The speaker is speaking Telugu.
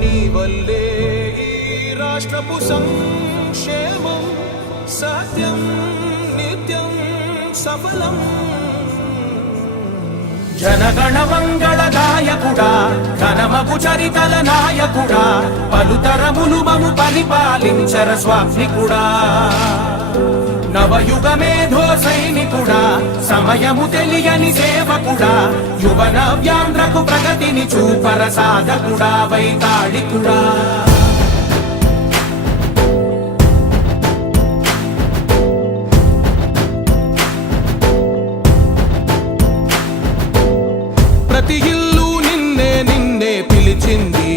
నీ వల్లే ఈ రాష్ట్రపు సంక్షేమం సత్యం నిత్యం సఫలం. జనగణ మంగళ గాయకుడా, ఘనమగు చరితల నాయకుడా, పలుతరములు మము పరిపాలించర స్వామికుడా. నవయుగ మేధో సైనికుడా, సమయము తెలియని సేవకుడా, యువన వ్యాంధ్రకు ప్రగతిని చూపర సాధకుడా, వైతాళికుడా. ప్రతి ఇల్లు నిన్నే నిన్నే పిలిచింది,